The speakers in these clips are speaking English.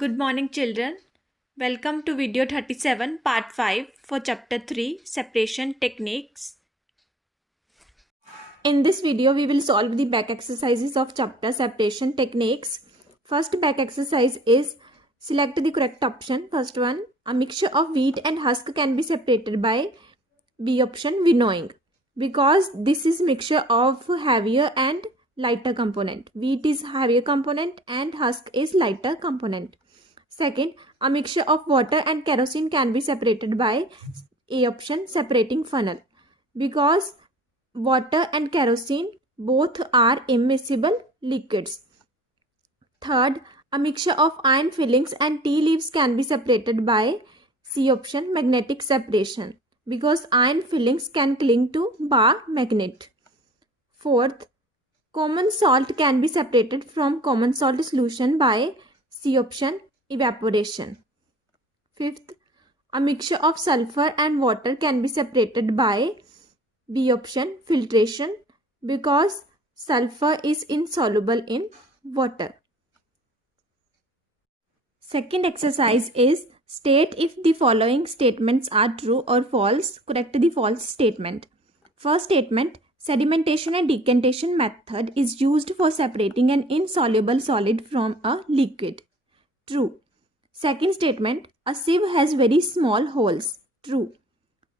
Good morning, children. Welcome to video 37, part 5 for chapter 3, separation techniques. In this video, we will solve the back exercises of chapter separation techniques. First back exercise is select the correct option. First one, a mixture of wheat and husk can be separated by B option, winnowing. Because this is mixture of heavier and lighter component. Wheat is heavier component and husk is lighter component. Second, a mixture of water and kerosene can be separated by A option, separating funnel. Because water and kerosene both are immiscible liquids. Third, a mixture of iron fillings and tea leaves can be separated by C option, magnetic separation. Because iron fillings can cling to bar magnet. Fourth, common salt can be separated from common salt solution by C option, evaporation. Fifth, a mixture of sulfur and water can be separated by B option, filtration, because sulfur is insoluble in water. Second exercise is state if the following statements are true or false. Correct the false statement. First statement, sedimentation and decantation method is used for separating an insoluble solid from a liquid. True. Second statement, a sieve has very small holes. True.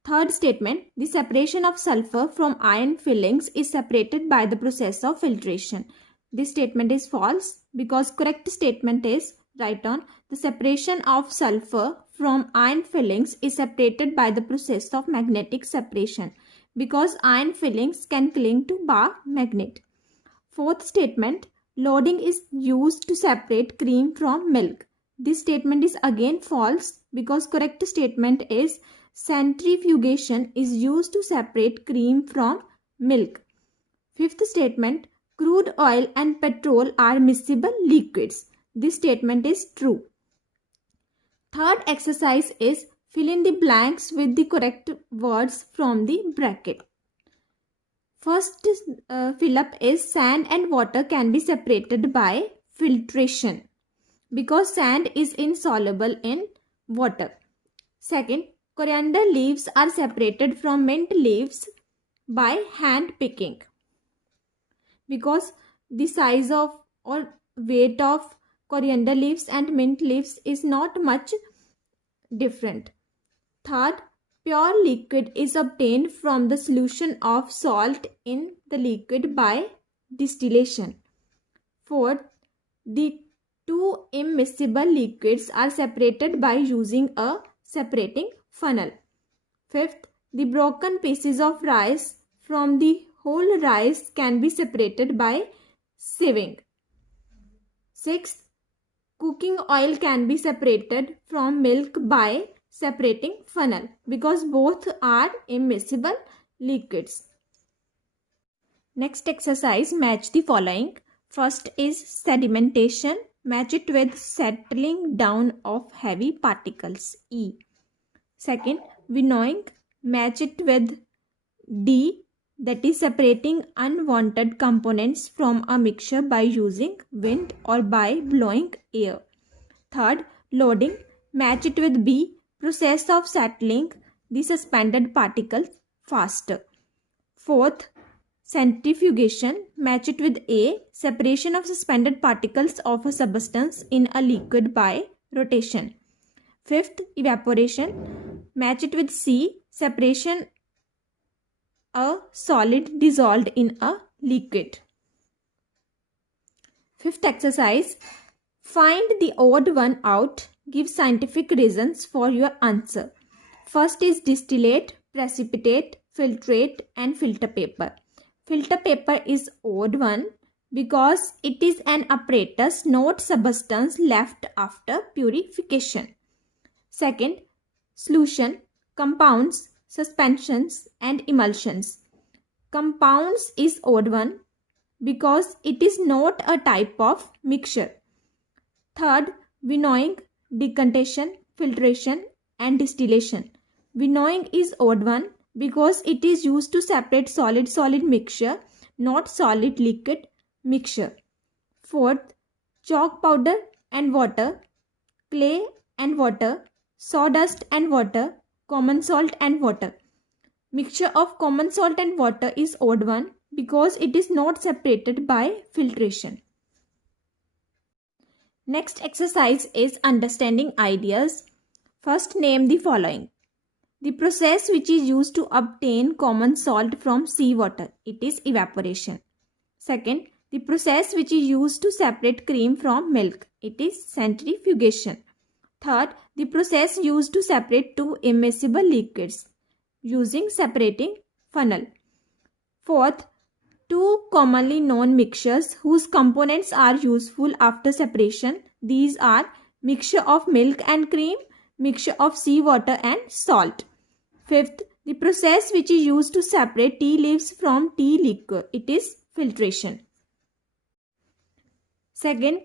Third statement, the separation of sulfur from iron fillings is separated by the process of filtration. This statement is false because correct statement is right on. The separation of sulfur from iron fillings is separated by the process of magnetic separation because iron fillings can cling to bar magnet. Fourth statement, loading is used to separate cream from milk. This statement is again false because correct statement is centrifugation is used to separate cream from milk. Fifth statement, crude oil and petrol are miscible liquids. This statement is true. Third exercise is fill in the blanks with the correct words from the bracket. First fill up is sand and water can be separated by filtration because sand is insoluble in water. Second, coriander leaves are separated from mint leaves by hand picking because the size of or weight of coriander leaves and mint leaves is not much different. Third, pure liquid is obtained from the solution of salt in the liquid by distillation. Fourth, the two immiscible liquids are separated by using a separating funnel. Fifth, the broken pieces of rice from the whole rice can be separated by sieving. Sixth, cooking oil can be separated from milk by separating funnel because both are immiscible liquids. Next exercise, match the following. First is sedimentation. Match it with settling down of heavy particles, E. Second, winnowing. Match it with D, that is separating unwanted components from a mixture by using wind or by blowing air. Third, loading. Match it with B, process of settling the suspended particles faster. Fourth, centrifugation. Match it with A, separation of suspended particles of a substance in a liquid by rotation. Fifth, evaporation. Match it with C, separation a solid dissolved in a liquid. Fifth exercise, find the odd one out. Give scientific reasons for your answer. First is distillate, precipitate, filtrate and filter paper. Filter paper is odd one because it is an apparatus, not substance left after purification. Second, solution, compounds, suspensions and emulsions. Compounds is odd one because it is not a type of mixture. Third, winnowing, decantation, filtration and distillation. Winnowing is odd one because it is used to separate solid mixture, not solid liquid mixture. Fourth, chalk powder and water clay and water, sawdust and water, common salt and water. Mixture of common salt and water is odd one because it is not separated by filtration. Next exercise is understanding ideas. First, name the following. The process which is used to obtain common salt from seawater, it is evaporation. Second, the process which is used to separate cream from milk, it is centrifugation. Third, the process used to separate two immiscible liquids using separating funnel. Fourth, two commonly known mixtures whose components are useful after separation. These are mixture of milk and cream, mixture of seawater and salt. Fifth, the process which is used to separate tea leaves from tea liquor. It is filtration. Second,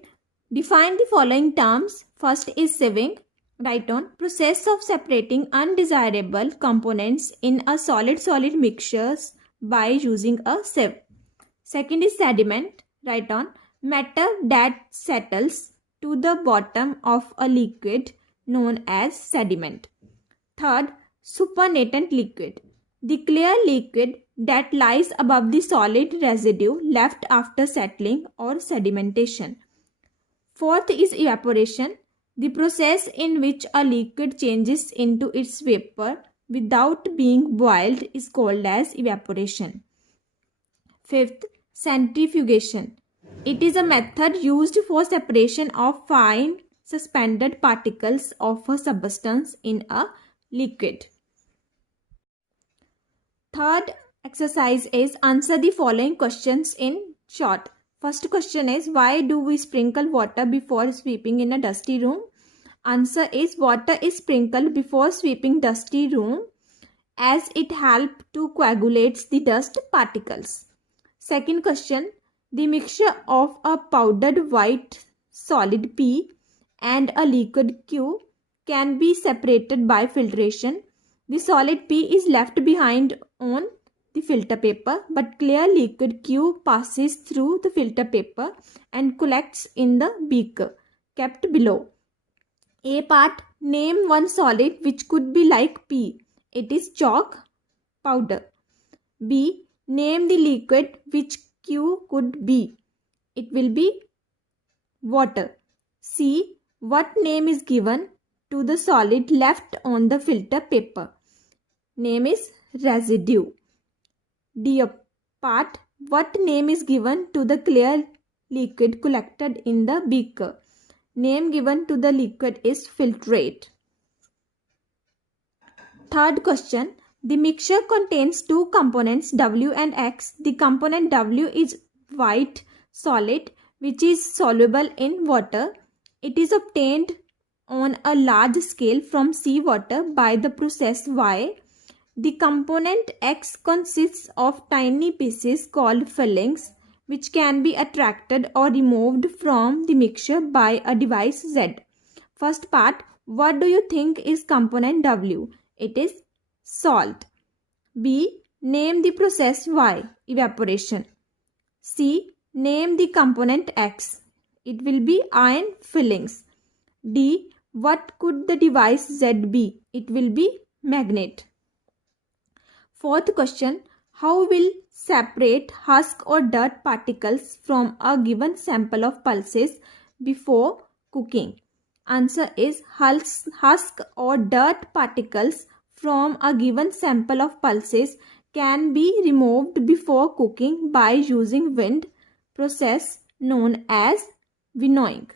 define the following terms. First is sieving. Write on process of separating undesirable components in a solid-solid mixtures by using a sieve. Second is sediment. Write on matter that settles to the bottom of a liquid known as sediment. Third, supernatant liquid. The clear liquid that lies above the solid residue left after settling or sedimentation. Fourth is evaporation. The process in which a liquid changes into its vapor without being boiled is called as evaporation. Fifth, centrifugation. It is a method used for separation of fine suspended particles of a substance in a liquid. Third exercise is answer the following questions in short. First question is, why do we sprinkle water before sweeping in a dusty room? Answer is, water is sprinkled before sweeping dusty room as it helps to coagulate the dust particles. Second question, the mixture of a powdered white solid P and a liquid Q can be separated by filtration. The solid P is left behind on the filter paper, but clear liquid Q passes through the filter paper and collects in the beaker kept below. A part, name one solid which could be like P. It is chalk powder. B, name the liquid which Q could be. It will be water. C, what name is given to the solid left on the filter paper? Name is residue. D part, what name is given to the clear liquid collected in the beaker? Name given to the liquid is filtrate. Third question, the mixture contains two components W and X. The component W is white solid which is soluble in water. It is obtained on a large scale from seawater by the process Y. The component X consists of tiny pieces called fillings which can be attracted or removed from the mixture by a device Z. First part, what do you think is component W? It is salt. B, name the process Y, evaporation. C, name the component X. It will be iron fillings. D, what could the device Z be? It will be magnet. Fourth question, how will separate husk or dirt particles from a given sample of pulses before cooking? Answer is, husk or dirt particles from a given sample of pulses can be removed before cooking by using wind process known as winnowing.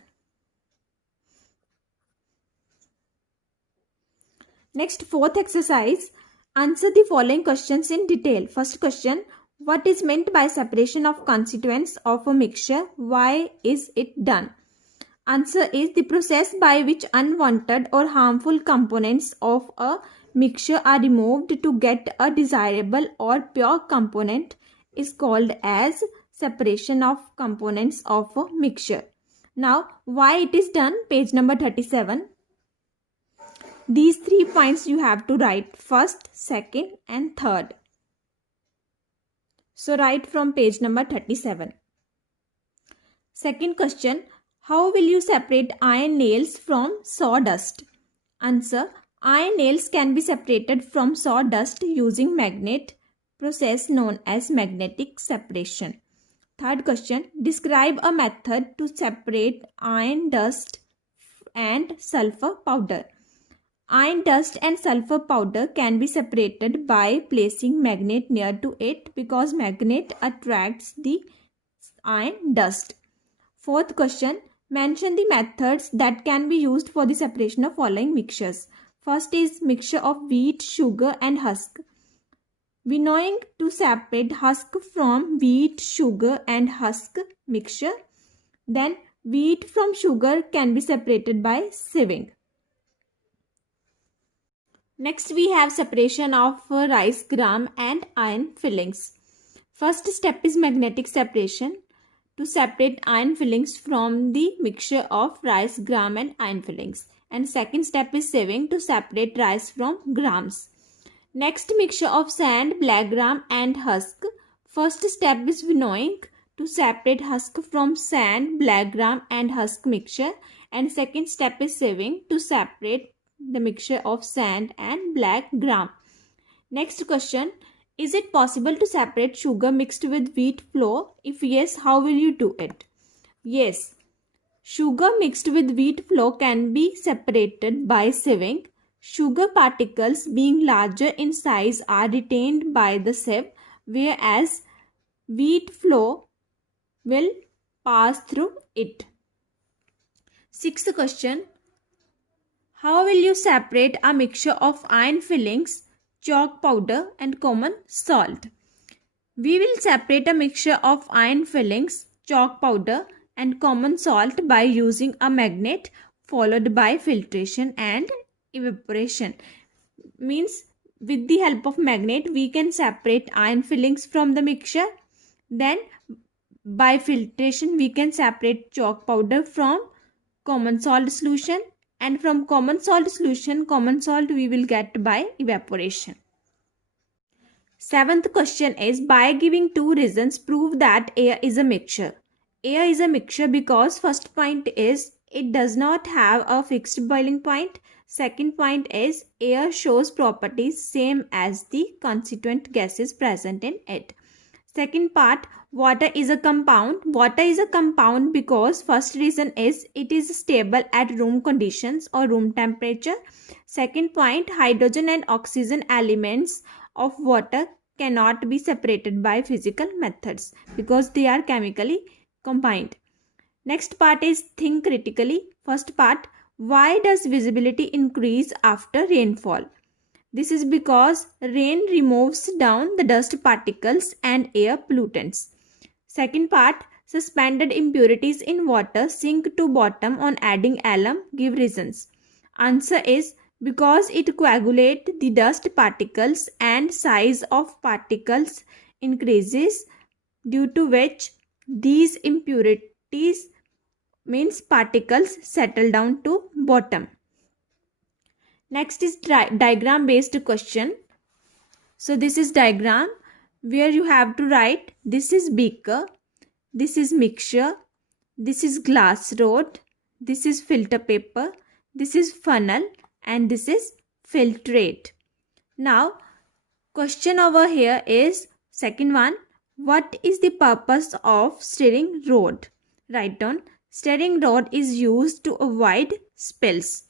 Next, fourth exercise. Answer the following questions in detail. First question, what is meant by separation of constituents of a mixture? Why is it done? Answer is, the process by which unwanted or harmful components of a mixture are removed to get a desirable or pure component is called as separation of components of a mixture. Now, why it is done? Page number 37. These 3 points you have to write, first, second and third. So write from page number 37. Second question, How will you separate iron nails from sawdust? Answer. Iron nails can be separated from sawdust using magnet process known as magnetic separation. Third question. Describe a method to separate iron dust and sulfur powder. Iron dust and sulfur powder can be separated by placing magnet near to it because magnet attracts the iron dust. Fourth question. Mention the methods that can be used for the separation of following mixtures. First is mixture of wheat, sugar and husk. Winnowing to separate husk from wheat, sugar and husk mixture. Then wheat from sugar can be separated by sieving. Next we have separation of rice gram and iron fillings. First step is magnetic separation to separate iron fillings from the mixture of rice gram and iron fillings. And second step is sieving to separate rice from grams. Next, mixture of sand, black gram and husk. First step is winnowing to separate husk from sand, black gram and husk mixture. And second step is sieving to separate the mixture of sand and black gram. Next question. Is it possible to separate sugar mixed with wheat flour? If yes, how will you do it? Yes. Sugar mixed with wheat flour can be separated by sieving. Sugar particles being larger in size are retained by the sieve, whereas wheat flour will pass through it. Sixth question. How will you separate a mixture of iron fillings, chalk powder and common salt? We will separate a mixture of iron fillings, chalk powder and common salt by using a magnet followed by filtration and evaporation. Means with the help of magnet we can separate iron fillings from the mixture. Then by filtration we can separate chalk powder from common salt solution. And from common salt solution, common salt we will get by evaporation. Seventh question is, by giving two reasons, prove that air is a mixture. Air is a mixture because first point is it does not have a fixed boiling point. Second point is air shows properties same as the constituent gases present in it. Second part, water is a compound. Water is a compound because first reason is it is stable at room conditions or room temperature. Second point, hydrogen and oxygen elements of water cannot be separated by physical methods because they are chemically combined. Next part is think critically. First part, why does visibility increase after rainfall? This is because rain removes down the dust particles and air pollutants. Second part, suspended impurities in water sink to bottom on adding alum. Give reasons. Answer is because it coagulates the dust particles and size of particles increases, due to which these impurities means particles settle down to bottom. Next is diagram based question. So this is diagram where you have to write this is beaker, this is mixture, this is glass rod, this is filter paper, this is funnel and this is filtrate. Now question over here is second one, what is the purpose of stirring rod? Write down. Stirring rod is used to avoid spills.